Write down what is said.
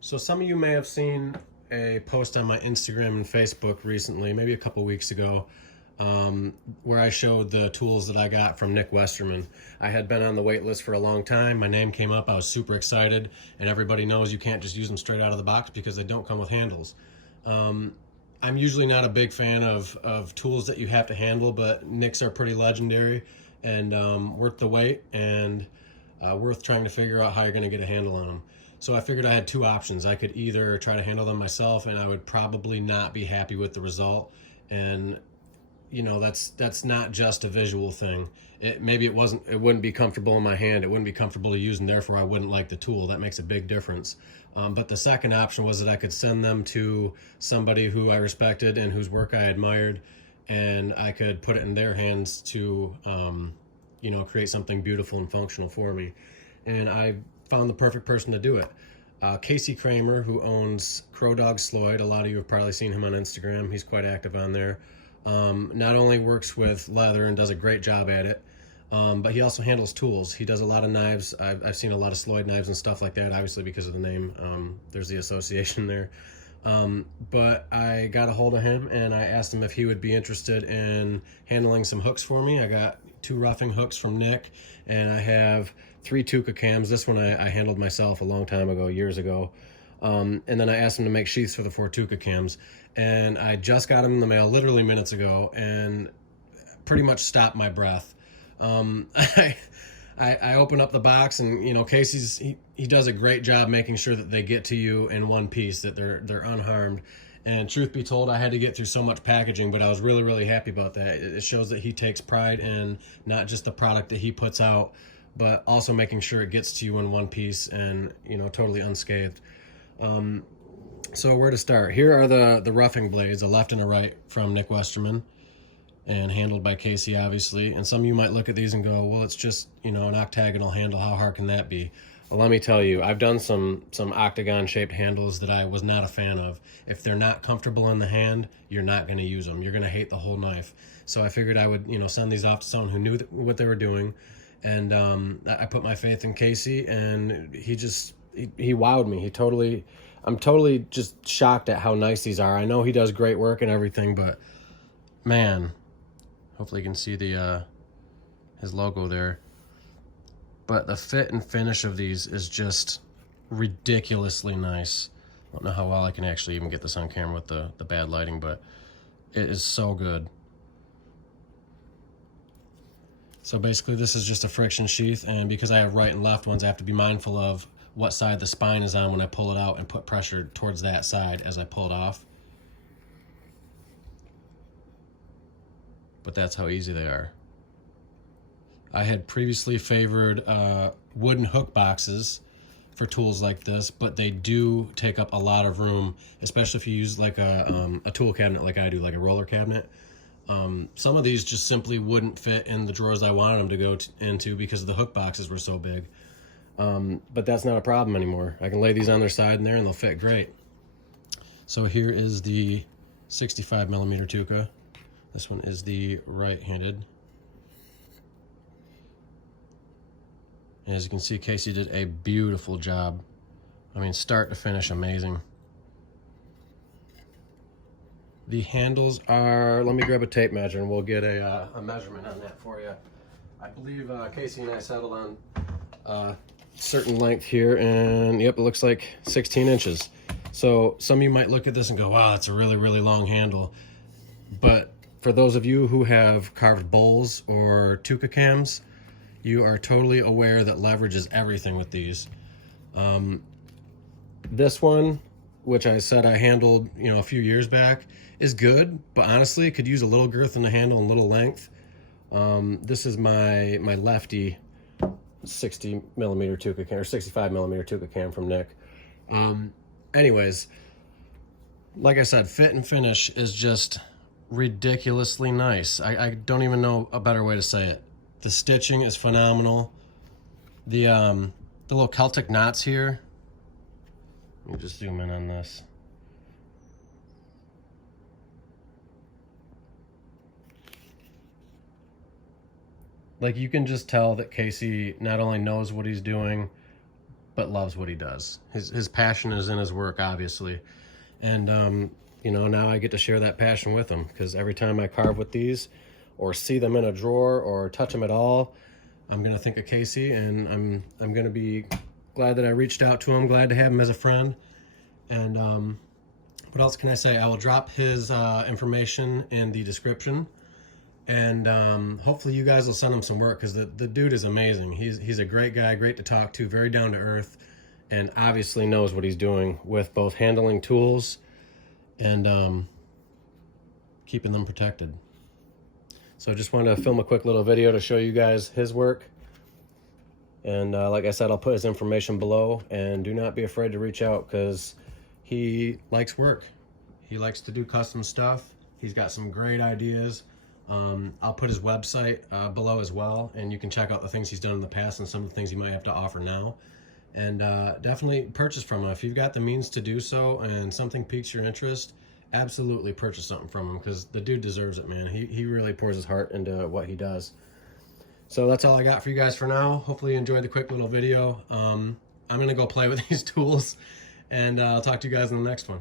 So some of you may have seen a post on my Instagram and Facebook recently, maybe a couple weeks ago, where I showed the tools that I got from Nic Westermann. I had been on the wait list for a long time. My name came up. I was super excited, and everybody knows you can't just use them straight out of the box because they don't come with handles. I'm usually not a big fan of tools that you have to handle, but Nic's are pretty legendary and worth the wait, and worth trying to figure out how you're going to get a handle on them. So I figured I had two options. I could either try to handle them myself, and I would probably not be happy with the result. And you know, that's not just a visual thing. It wouldn't be comfortable in my hand. It wouldn't be comfortable to use, and therefore I wouldn't like the tool. That makes a big difference. But the second option was that I could send them to somebody who I respected and whose work I admired, and I could put it in their hands to, you know, create something beautiful and functional for me. And I found the perfect person to do it. Kraemer, who owns Crow Dog Sloyd. A lot of you have probably seen him on Instagram. He's quite active on there. Not only works with leather and does a great job at it, but he also handles tools. He does a lot of knives. I've seen a lot of Sloyd knives and stuff like that, obviously because of the name. There's the association there. But I got a hold of him and I asked him if he would be interested in handling some hooks for me. I got 2 roughing hooks from Nic, and I have 3 Twca Cams. This one I handled myself a long time ago, years ago. And then I asked him to make sheaths for the 4 Twca Cams, and I just got them in the mail literally minutes ago and pretty much stopped my breath. I open up the box, and you know, Casey's he does a great job making sure that they get to you in one piece, that they're unharmed. And truth be told, I had to get through so much packaging, but I was really happy about that. It shows that he takes pride in not just the product that he puts out, but also making sure it gets to you in one piece and, you know, totally unscathed. So where to start? Here are the roughing blades, a left and a right from Nic Westermann, and handled by Casey, obviously. And some of you might look at these and go, well, it's just, you know, an octagonal handle. How hard can that be? Well, let me tell you, I've done some octagon-shaped handles that I was not a fan of. If they're not comfortable in the hand, you're not going to use them. You're going to hate the whole knife. So I figured I would, you know, send these off to someone who knew what they were doing. And I put my faith in Casey, and he wowed me. I'm totally just shocked at how nice these are. I know he does great work and everything, but man, hopefully you can see the his logo there. But the fit and finish of these is just ridiculously nice. I don't know how well I can actually even get this on camera with the bad lighting, but it is so good. So basically this is just a friction sheath, and because I have right and left ones, I have to be mindful of what side the spine is on when I pull it out and put pressure towards that side as I pull it off. But that's how easy they are. I had previously favored wooden hook boxes for tools like this, but they do take up a lot of room, especially if you use like a tool cabinet like I do, like a roller cabinet. Some of these just simply wouldn't fit in the drawers I wanted them to go into because the hook boxes were so big. But that's not a problem anymore. I can lay these on their side in there and they'll fit great. So here is the 65mm Twca. This one is the right-handed. And as you can see, Casey did a beautiful job. I mean, start to finish, amazing. The handles are, let me grab a tape measure and we'll get a measurement on that for you. I believe Casey and I settled on a certain length here, and yep, it looks like 16 inches. So some of you might look at this and go, wow, that's a really long handle. But for those of you who have carved bowls or Twca Cams, you are totally aware that leverage is everything with these. This one, which I said I handled, you know, a few years back, is good, but honestly, could use a little girth in the handle and a little length. This is my lefty 60mm Twca Cam, or 65mm Twca Cam from Nic. Anyways, like I said, fit and finish is just ridiculously nice. I don't even know a better way to say it. The stitching is phenomenal. The little Celtic knots here. Let me just zoom in on this. Like, you can just tell that Casey not only knows what he's doing, but loves what he does. His passion is in his work, obviously. And, you know, now I get to share that passion with him, because every time I carve with these or see them in a drawer or touch them at all, I'm going to think of Casey, and I'm going to be glad that I reached out to him, glad to have him as a friend. And what else can I say? I will drop his information in the description. And hopefully you guys will send him some work, because the dude is amazing. He's a great guy, great to talk to, very down to earth, and obviously knows what he's doing with both handling tools and keeping them protected. So I just wanted to film a quick little video to show you guys his work. And like I said, I'll put his information below, and do not be afraid to reach out, because he likes work. He likes to do custom stuff. He's got some great ideas. I'll put his website below as well, and you can check out the things he's done in the past and some of the things he might have to offer now. And definitely purchase from him. If you've got the means to do so and something piques your interest, absolutely purchase something from him, because the dude deserves it, man. He really pours his heart into what he does. So that's all I got for you guys for now. Hopefully you enjoyed the quick little video. I'm going to go play with these tools, and I'll talk to you guys in the next one.